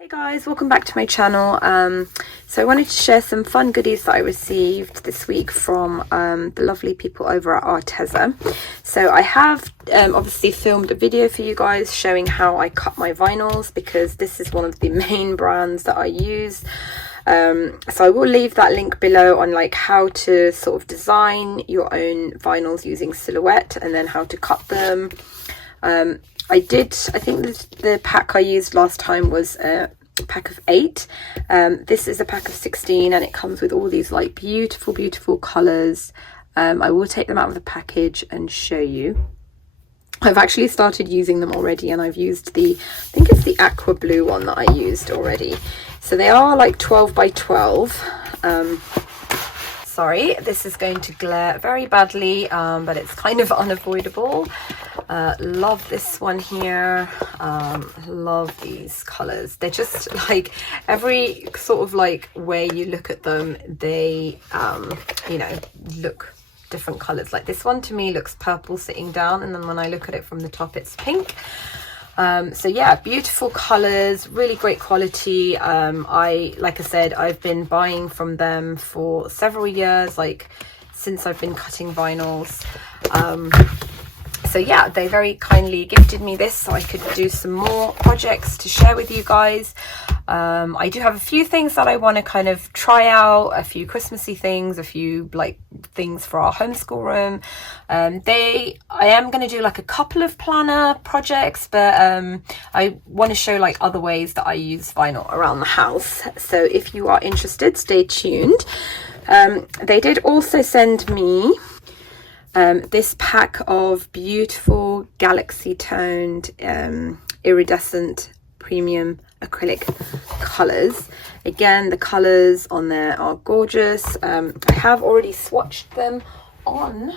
Hey guys, welcome back to my channel. So I wanted to share some fun goodies that I received this week from the lovely people over at Arteza. So I have obviously filmed a video for you guys showing how I cut my vinyls, because this is one of the main brands that I use. So I will leave that link below on like how to sort of design your own vinyls using Silhouette and then how to cut them. I think the pack I used last time was a pack of 8. This is a pack of 16 and it comes with all these like beautiful colours. I will take them out of the package and show you. I've actually started using them already, and I've used I think it's the aqua blue one that I used already. So they are like 12 by 12. Sorry, this is going to glare very badly, but it's kind of unavoidable. Love this one here. Love these colors. They're just like, every sort of like way you look at them, they you know, look different colors. Like this one to me looks purple sitting down, and then when I look at it from the top it's pink. So yeah, beautiful colors, really great quality. Like I said, I've been buying from them for several years, like since I've been cutting vinyls. So yeah, they very kindly gifted me this so I could do some more projects to share with you guys. I do have a few things that I want to kind of try out, a few Christmassy things, a few like things for our homeschool room. I am going to do like a couple of planner projects, but I want to show like other ways that I use vinyl around the house. So if you are interested, stay tuned. They did also send me this pack of beautiful galaxy toned iridescent premium acrylic colors. Again, the colors on there are gorgeous. I have already swatched them on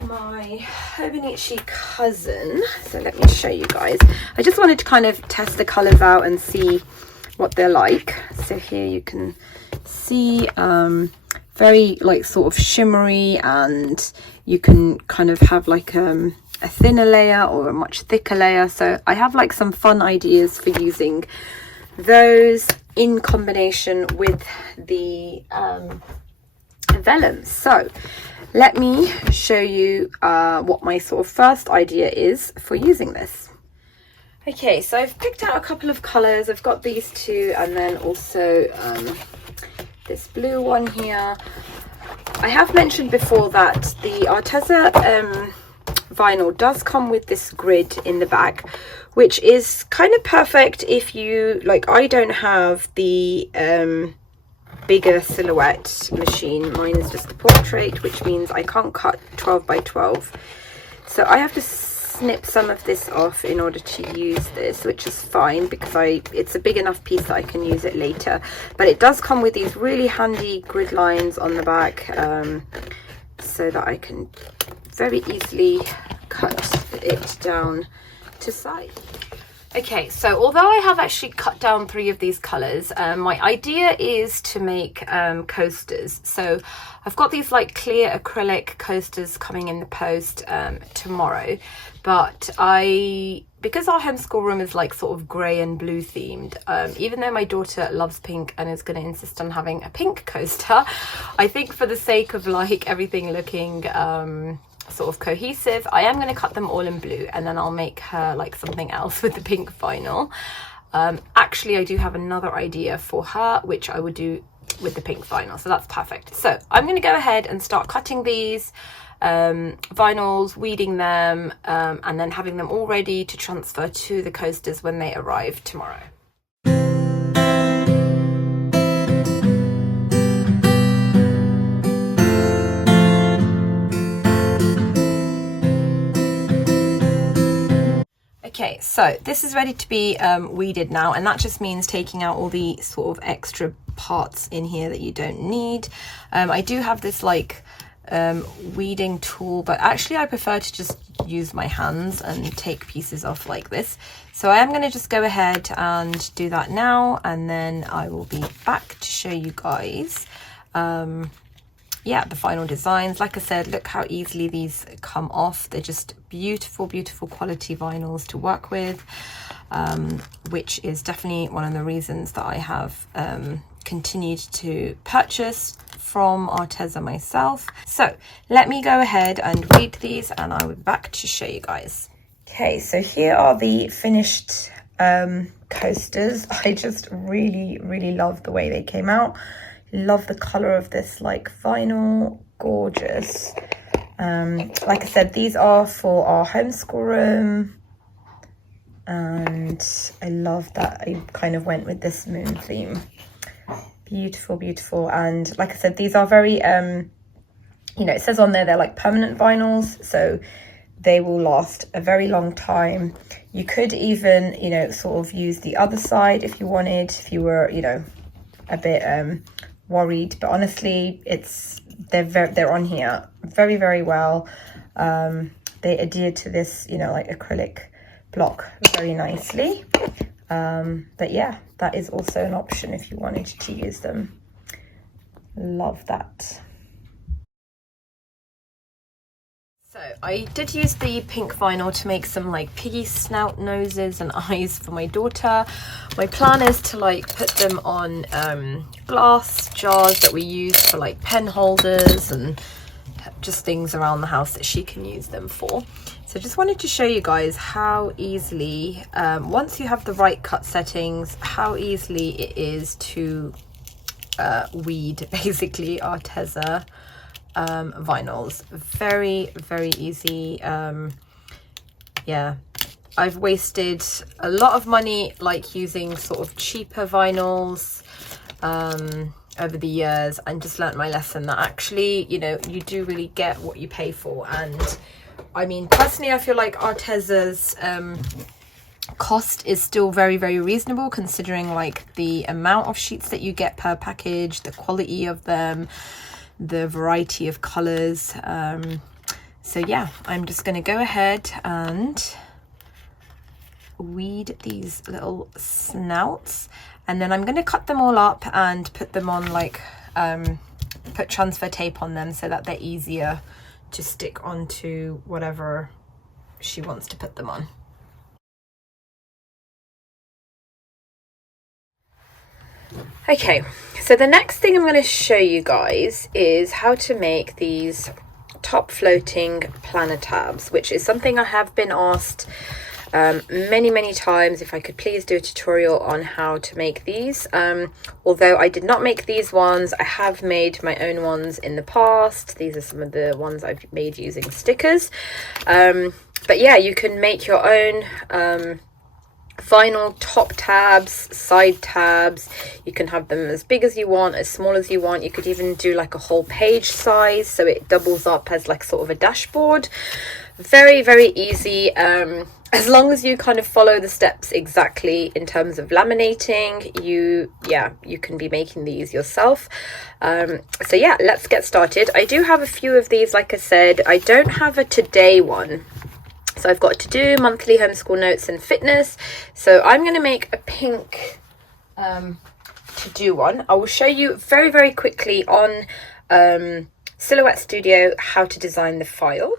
my Hobonichi cousin, so let me show you guys. I just wanted to kind of test the colors out and see what they're like. So here you can see very like sort of shimmery, and you can kind of have like a thinner layer or a much thicker layer. So I have like some fun ideas for using those in combination with the vellum. So let me show you what my sort of first idea is for using this. Okay, so I've picked out a couple of colors. I've got these two, and then also this blue one here. I have mentioned before that the Arteza vinyl does come with this grid in the back, which is kind of perfect if you like. I don't have the bigger Silhouette machine. Mine is just a portrait, which means I can't cut 12 by 12. So I have to snip some of this off in order to use this, which is fine because it's a big enough piece that I can use it later. But it does come with these really handy grid lines on the back, so that I can very easily cut it down to size. Okay, so although I have actually cut down 3 of these colors, my idea is to make coasters. So I've got these like clear acrylic coasters coming in the post tomorrow, but because our homeschool room is like sort of grey and blue themed, even though my daughter loves pink and is going to insist on having a pink coaster, I think for the sake of like everything looking sort of cohesive, I am going to cut them all in blue, and then I'll make her like something else with the pink vinyl. Actually, I do have another idea for her, which I would do with the pink vinyl, so that's perfect. So I'm going to go ahead and start cutting these vinyls, weeding them, and then having them all ready to transfer to the coasters when they arrive tomorrow. Okay, so this is ready to be weeded now, and that just means taking out all the sort of extra parts in here that you don't need. I do have this like weeding tool, but actually I prefer to just use my hands and take pieces off like this. So I am going to just go ahead and do that now, and then I will be back to show you guys yeah, the final designs. Like I said, look how easily these come off. They're just beautiful quality vinyls to work with. which is definitely one of the reasons that I have continued to purchase from Arteza myself. So let me go ahead and read these and I will be back to show you guys. Okay, so here are the finished coasters. I just really love the way they came out. Love the color of this like vinyl, gorgeous. Like I said, these are for our homeschool room, and I love that I kind of went with this moon theme. Beautiful, beautiful. And like I said, these are very you know, it says on there they're like permanent vinyls, so they will last a very long time. You could even, you know, sort of use the other side if you wanted, if you were, you know, a bit worried. But honestly, they're on here very well. They adhere to this, you know, like acrylic block very nicely. But yeah, that is also an option if you wanted to use them. Love that. So I did use the pink vinyl to make some like piggy snout noses and eyes for my daughter. My plan is to like put them on glass jars that we use for like pen holders and just things around the house that she can use them for. So just wanted to show you guys how easily, once you have the right cut settings, how easily it is to weed basically Arteza vinyls. Very easy. Yeah, I've wasted a lot of money like using sort of cheaper vinyls over the years, and just learnt my lesson that actually, you know, you do really get what you pay for. And I mean, personally, I feel like Arteza's cost is still very reasonable, considering like the amount of sheets that you get per package, the quality of them, the variety of colors. So yeah, I'm just going to go ahead and weed these little snouts, and then I'm going to cut them all up and put them on like put transfer tape on them so that they're easier to stick onto whatever she wants to put them on. Okay, so the next thing I'm going to show you guys is how to make these top floating planner tabs, which is something I have been asked many times if I could please do a tutorial on how to make these. Although I did not make these ones, I have made my own ones in the past. These are some of the ones I've made using stickers. But yeah, you can make your own vinyl top tabs, side tabs. You can have them as big as you want, as small as you want. You could even do like a whole page size, so it doubles up as like sort of a dashboard. Very easy, as long as you kind of follow the steps exactly in terms of laminating. You can be making these yourself. So yeah, let's get started. I do have a few of these, like I said. I don't have a today one, so I've got to do monthly homeschool notes and fitness. So I'm going to make a pink to do one. I will show you very quickly on Silhouette Studio how to design the file.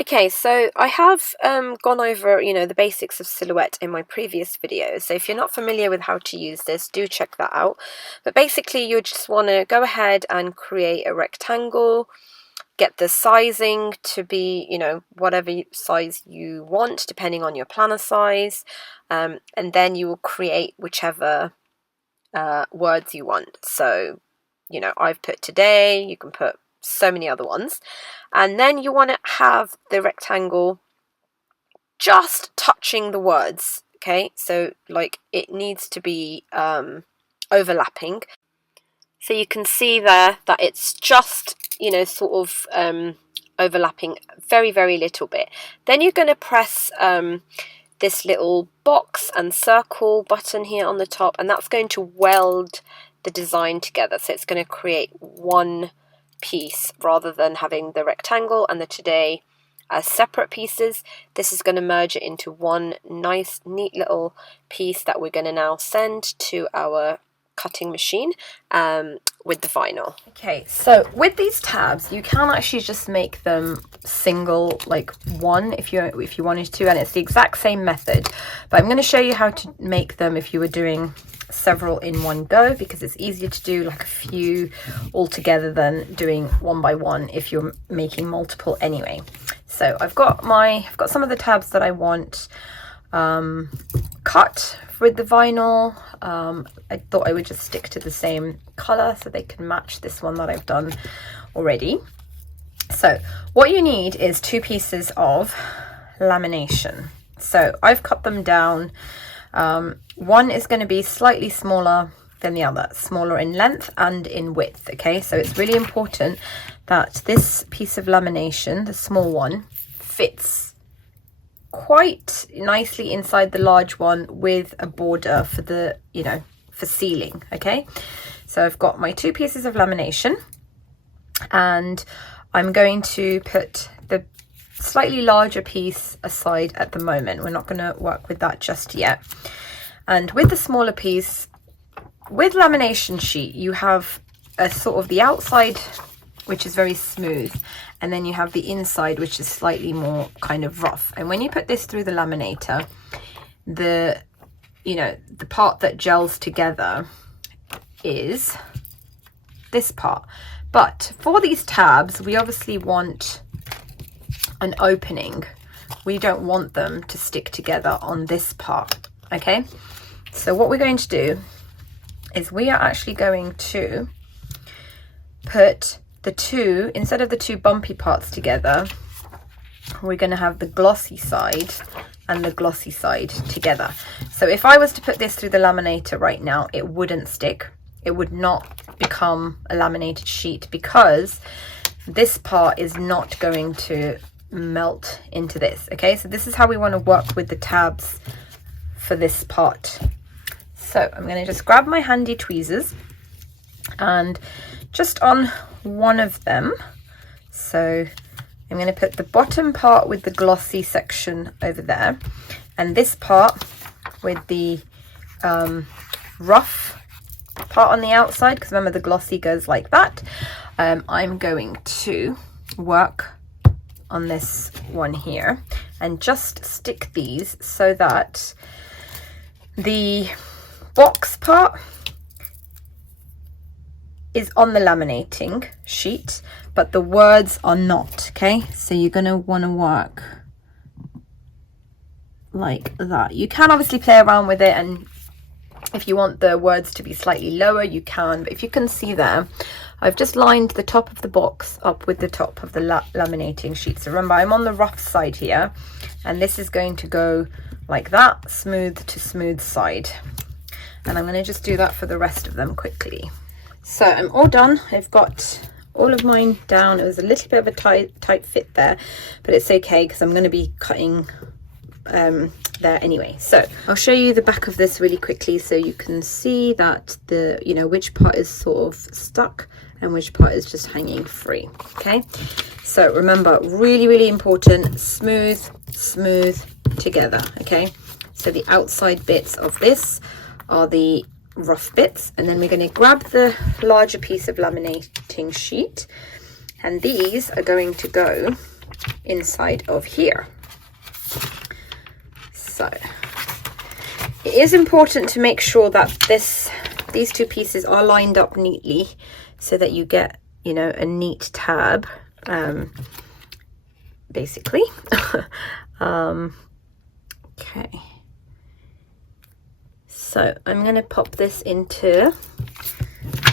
Okay, so I have gone over, you know, the basics of Silhouette in my previous videos. So if you're not familiar with how to use this, do check that out. But basically, you just want to go ahead and create a rectangle. Get the sizing to be, you know, whatever size you want, depending on your planner size. And then you will create whichever words you want. So, you know, I've put today, you can put so many other ones. And then you want to have the rectangle just touching the words. Okay, so like it needs to be overlapping. So you can see there that it's just, you know, sort of overlapping very little bit. Then you're going to press this little box and circle button here on the top, and that's going to weld the design together. So it's going to create one piece rather than having the rectangle and the today as separate pieces. This is going to merge it into one nice, neat little piece that we're going to now send to our cutting machine, with the vinyl. Okay, so with these tabs, you can actually just make them single, like one, if you wanted to, and it's the exact same method. But I'm going to show you how to make them if you were doing several in one go, because it's easier to do like a few all together than doing one by one if you're making multiple anyway. So I've got some of the tabs that I want cut with the vinyl. I thought I would just stick to the same color so they can match this one that I've done already. So what you need is 2 pieces of lamination. So I've cut them down. One is going to be slightly smaller than the other, smaller in length and in width. Okay, so it's really important that this piece of lamination, the small one, fits quite nicely inside the large one with a border for the, you know, for sealing. Okay, so I've got my 2 pieces of lamination, and I'm going to put the slightly larger piece aside at the moment. We're not going to work with that just yet. And with the smaller piece, with lamination sheet, you have a sort of the outside, which is very smooth, and then you have the inside, which is slightly more kind of rough. And when you put this through the laminator, the part that gels together is this part. But for these tabs, we obviously want an opening. We don't want them to stick together on this part. Okay, so what we're going to do is we are actually going to put the 2, instead of the 2 bumpy parts together, we're going to have the glossy side and the glossy side together. So if I was to put this through the laminator right now, it wouldn't stick. It would not become a laminated sheet, because this part is not going to melt into this. Okay, so this is how we want to work with the tabs for this part. So I'm going to just grab my handy tweezers and just on one of them, so I'm going to put the bottom part with the glossy section over there, and this part with the rough part on the outside, because remember the glossy goes like that. I'm going to work on this one here and just stick these so that the box part is on the laminating sheet, but the words are not. Okay, so you're going to want to work like that. You can obviously play around with it, and if you want the words to be slightly lower, you can. But if you can see there, I've just lined the top of the box up with the top of the laminating sheet. So remember, I'm on the rough side here, and this is going to go like that, smooth to smooth side. And I'm going to just do that for the rest of them quickly. So I'm all done. I've got all of mine down. It was a little bit of a tight fit there, but it's okay because I'm going to be cutting there anyway. So I'll show you the back of this really quickly so you can see that the, you know, which part is sort of stuck and which part is just hanging free. Okay, so remember, really important, smooth together. Okay, so the outside bits of this are the rough bits, and then we're going to grab the larger piece of laminating sheet, and these are going to go inside of here. So it is important to make sure that these 2 pieces are lined up neatly so that you get, you know, a neat tab, basically. Okay, so I'm going to pop this into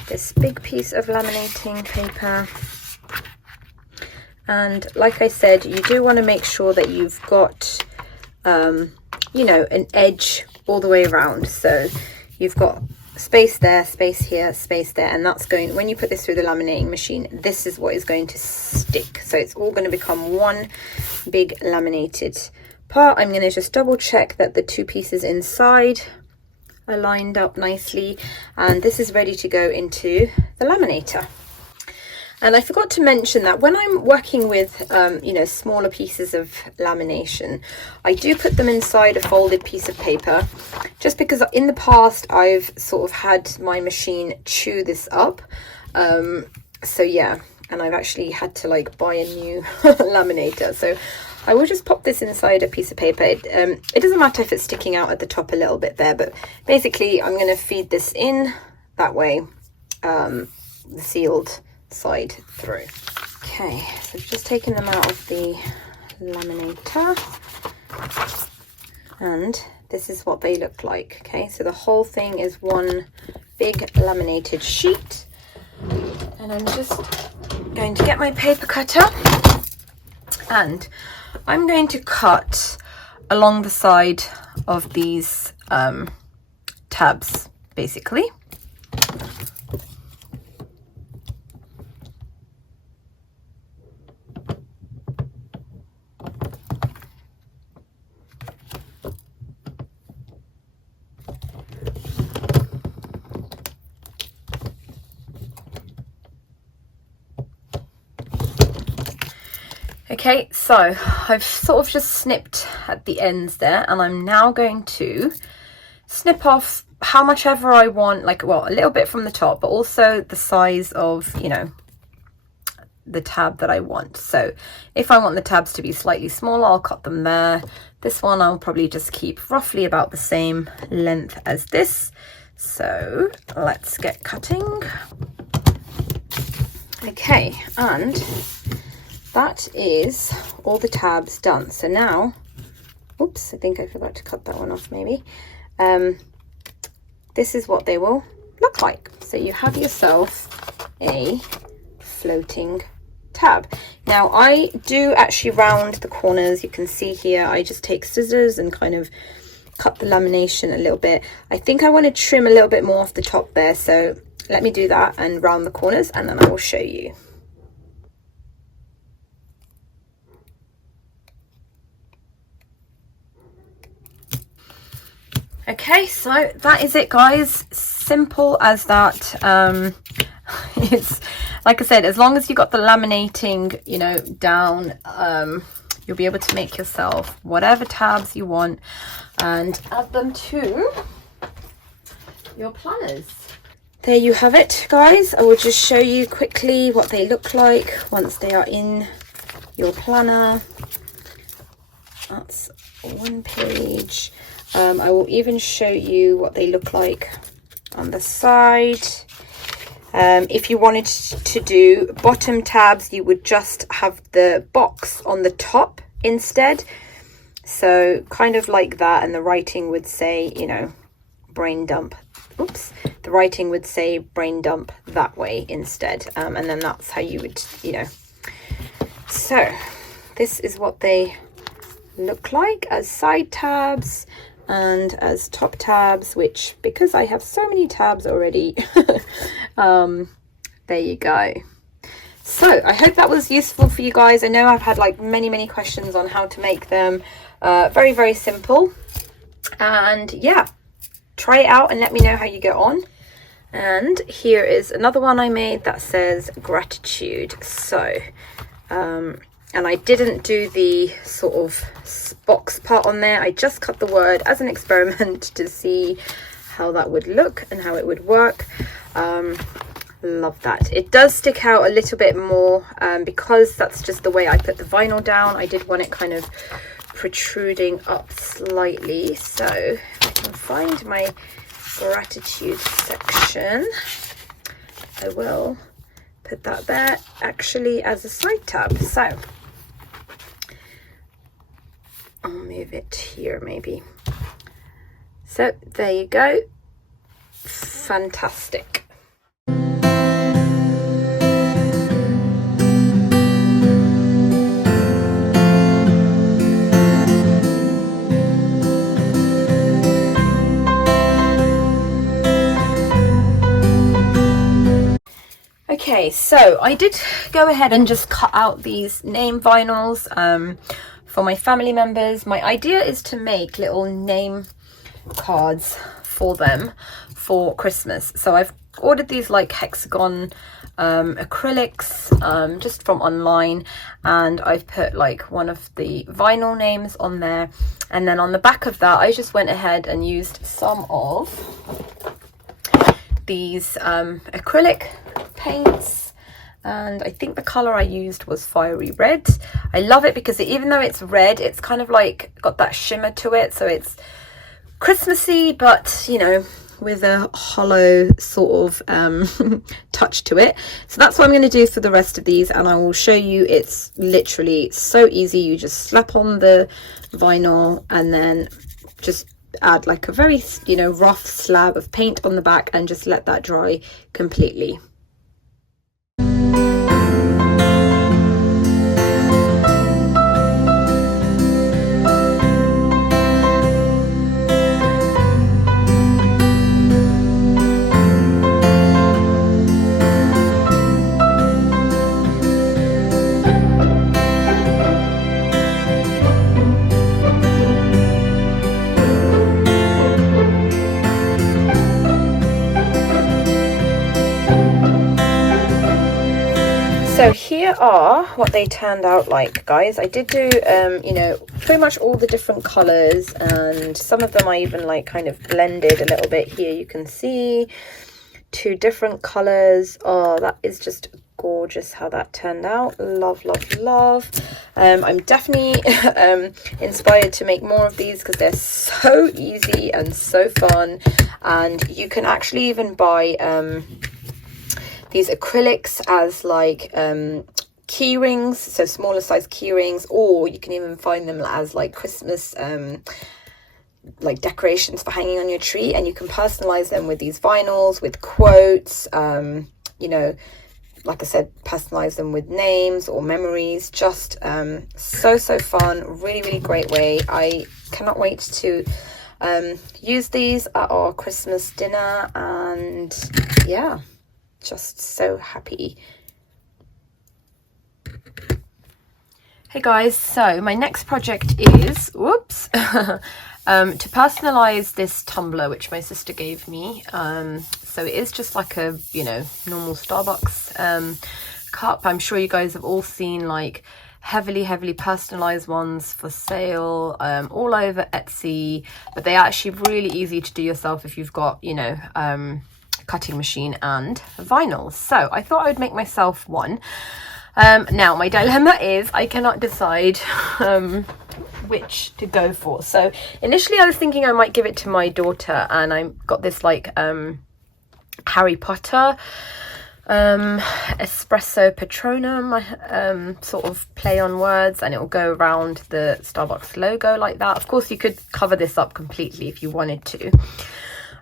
this big piece of laminating paper, and like I said, you do want to make sure that you've got you know, an edge all the way around, so you've got space there, space here, space there, and that's going, when you put this through the laminating machine, this is what is going to stick. So it's all going to become one big laminated part. I'm going to just double check that the 2 pieces inside are lined up nicely, and this is ready to go into the laminator. And I forgot to mention that when I'm working with, you know, smaller pieces of lamination, I do put them inside a folded piece of paper, just because in the past I've sort of had my machine chew this up. So yeah, and I've actually had to like buy a new laminator, so I will just pop this inside a piece of paper. It doesn't matter if it's sticking out at the top a little bit there, but basically I'm going to feed this in that way, the sealed side through. Okay, so I've just taken them out of the laminator, and this is what they look like. Okay, so the whole thing is one big laminated sheet, and I'm just going to get my paper cutter, and I'm going to cut along the side of these tabs, basically. Okay, so I've sort of just snipped at the ends there, and I'm now going to snip off how much ever I want, like, well, a little bit from the top, but also the size of, you know, the tab that I want. So if I want the tabs to be slightly smaller, I'll cut them there. This one I'll probably just keep roughly about the same length as this. So let's get cutting. Okay, and that is all the tabs done. So now, oops, I think I forgot to cut that one off maybe. This is what they will look like. So you have yourself a floating tab. Now I do actually round the corners. You can see here I just take scissors and kind of cut the lamination a little bit. I think I want to trim a little bit more off the top there, so let me do that and round the corners, and then I will show you. Okay, so that is it, guys. Simple as that. It's like I said, as long as you got the laminating, you know, down, you'll be able to make yourself whatever tabs you want and add them to your planners. There you have it, guys. I will just show you quickly what they look like once they are in your planner. That's one page. I will even show you what they look like on the side. If you wanted to do bottom tabs, you would just have the box on the top instead. So kind of like that, and the writing would say, you know, brain dump. Oops. The writing would say brain dump that way instead. And then that's how you would, you know. So this is what they look like as side tabs and as top tabs, which, because I have so many tabs already, there you go. So I hope that was useful for you guys. I know I've had like many questions on how to make them. Very simple, and yeah, try it out and let me know how you get on. And here is another one I made that says gratitude. So and I didn't do the sort of box part on there. I just cut the word as an experiment to see how that would look and how it would work. Love that. It does stick out a little bit more because that's just the way I put the vinyl down. I did want it kind of protruding up slightly. So if I can find my gratitude section, I will put that there actually as a side tab. So I'll move it here maybe. So there you go. Fantastic. Okay, so I did go ahead and just cut out these name vinyls for my family members. My idea is to make little name cards for them for Christmas. So I've ordered these like hexagon acrylics just from online, and I've put like one of the vinyl names on there, and then on the back of that I just went ahead and used some of these acrylic paints, and I think the color I used was Fiery Red. I love it because even though it's red, it's kind of like got that shimmer to it, so it's Christmassy, but you know, with a hollow sort of touch to it. So that's what I'm going to do for the rest of these, and I will show you. It's literally so easy. You just slap on the vinyl and then just add like a very, you know, rough slab of paint on the back and just let that dry completely. So here are what they turned out like, guys. I did do, you know, pretty much all the different colours, and some of them I even like kind of blended a little bit. Here you can see 2 different colours. Oh, that is just gorgeous how that turned out. Love, love, love. I'm definitely inspired to make more of these because they're so easy and so fun, and you can actually even buy these acrylics as like key rings, so smaller size key rings, or you can even find them as like Christmas like decorations for hanging on your tree, and you can personalize them with these vinyls, with quotes, you know, like I said, personalize them with names or memories. Just so fun, really great way. I cannot wait to use these at our Christmas dinner, and yeah, just so happy. Hey guys, so my next project is whoops to personalize this tumbler which my sister gave me. So it is just like a, you know, normal Starbucks cup. I'm sure you guys have all seen like heavily personalized ones for sale all over Etsy, but they're actually really easy to do yourself if you've got, you know, cutting machine and vinyl. So I thought I would make myself one. Now my dilemma is I cannot decide which to go for. So initially I was thinking I might give it to my daughter, and I got this like Harry Potter espresso patronum sort of play on words, and it will go around the Starbucks logo like that. Of course you could cover this up completely if you wanted to.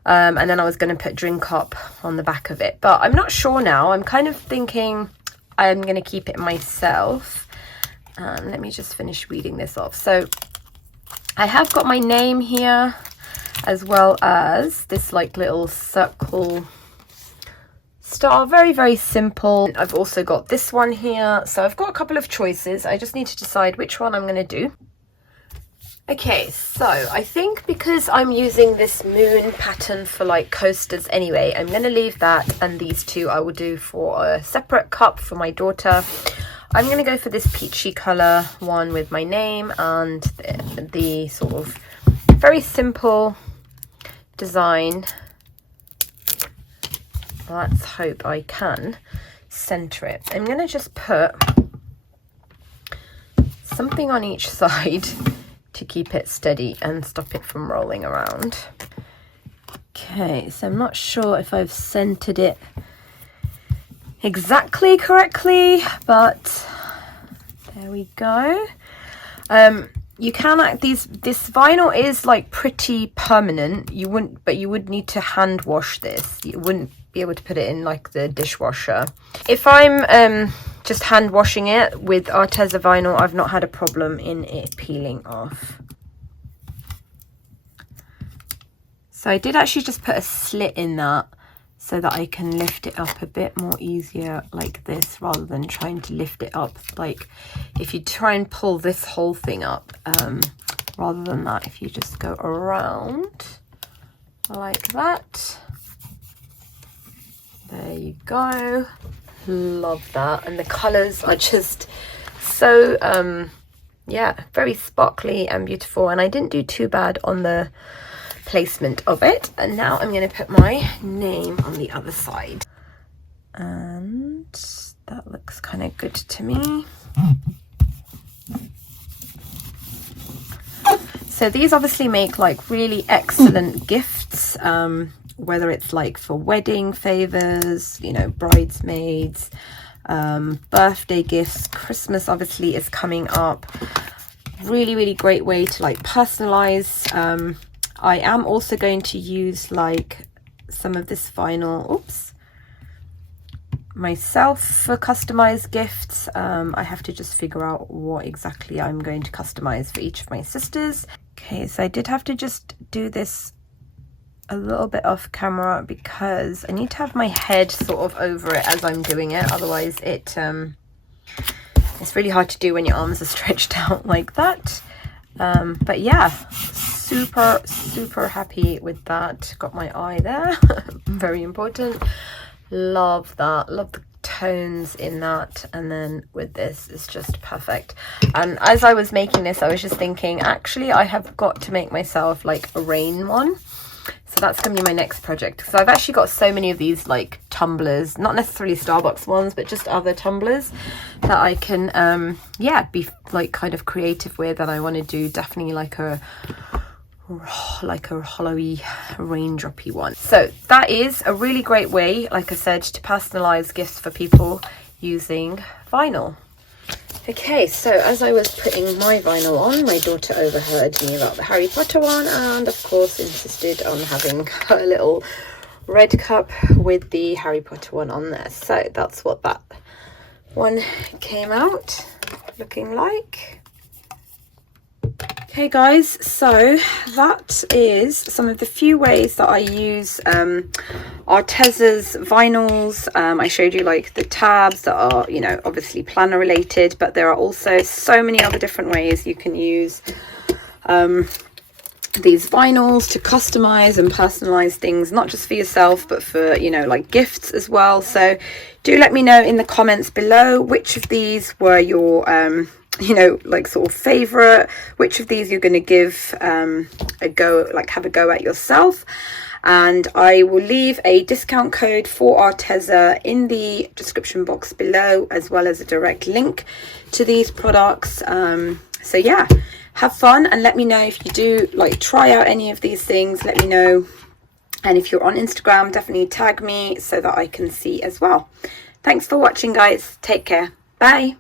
And then I was going to put drink up on the back of it, but I'm not sure now. I'm kind of thinking I'm going to keep it myself. Let me just finish reading this off. So I have got my name here, as well as this like little circle star. Very simple. I've also got this one here. So I've got a couple of choices. I just need to decide which one I'm going to do. Okay, so I think because I'm using this moon pattern for like coasters anyway, I'm going to leave that, and these two I will do for a separate cup for my daughter. I'm going to go for this peachy colour one with my name and the sort of very simple design. Let's hope I can centre it. I'm going to just put something on each side to keep it steady and stop it from rolling around. Okay, so I'm not sure if I've centered it exactly correctly, but there we go. You can this vinyl is like pretty permanent. You would need to hand wash this. You wouldn't be able to put it in like the dishwasher. If I'm just hand washing it with Arteza vinyl, I've not had a problem in it peeling off. So I did actually just put a slit in that so that I can lift it up a bit more easier like this, rather than trying to lift it up like if you try and pull this whole thing up, rather than that, if you just go around like that. There you go. Love that. And the colors are just so yeah, very sparkly and beautiful, and I didn't do too bad on the placement of it. And now I'm going to put my name on the other side. and that looks kind of good to me. So these obviously make like really excellent gifts, whether it's like for wedding favors, you know, bridesmaids, birthday gifts. Christmas obviously is coming up. Really great way to like personalize. I am also going to use like some of this vinyl myself for customized gifts. I have to just figure out what exactly I'm going to customize for each of my sisters. Okay, so I did have to just do this a little bit off camera because I need to have my head sort of over it as I'm doing it, otherwise it's really hard to do when your arms are stretched out like that. But yeah, super happy with that. Got my eye there. Very important. Love that. Love the tones in that, and then with this it's just perfect. And as I was making this, I was just thinking, actually I have got to make myself like a rain one. So that's gonna be my next project. So I've actually got so many of these like tumblers, not necessarily Starbucks ones, but just other tumblers that I can yeah, be like kind of creative with. And I want to do definitely like a hollowy raindroppy one. So that is a really great way, like I said, to personalize gifts for people using vinyl. Okay, so as I was putting my vinyl on, my daughter overheard me about the Harry Potter one and of course insisted on having a little red cup with the Harry Potter one on there. So that's what that one came out looking like. Okay guys, so that is some of the few ways that I use Arteza's vinyls. I showed you like the tabs that are, you know, obviously planner related, but there are also so many other different ways you can use these vinyls to customize and personalize things, not just for yourself but for, you know, like gifts as well. So do let me know in the comments below which of these were your you know, like sort of favorite, which of these you're going to give a go, like have a go at yourself. And I will leave a discount code for Arteza in the description box below, as well as a direct link to these products. So yeah, have fun and let me know if you do like try out any of these things. Let me know, and if you're on Instagram, definitely tag me so that I can see as well. Thanks for watching guys, take care, bye.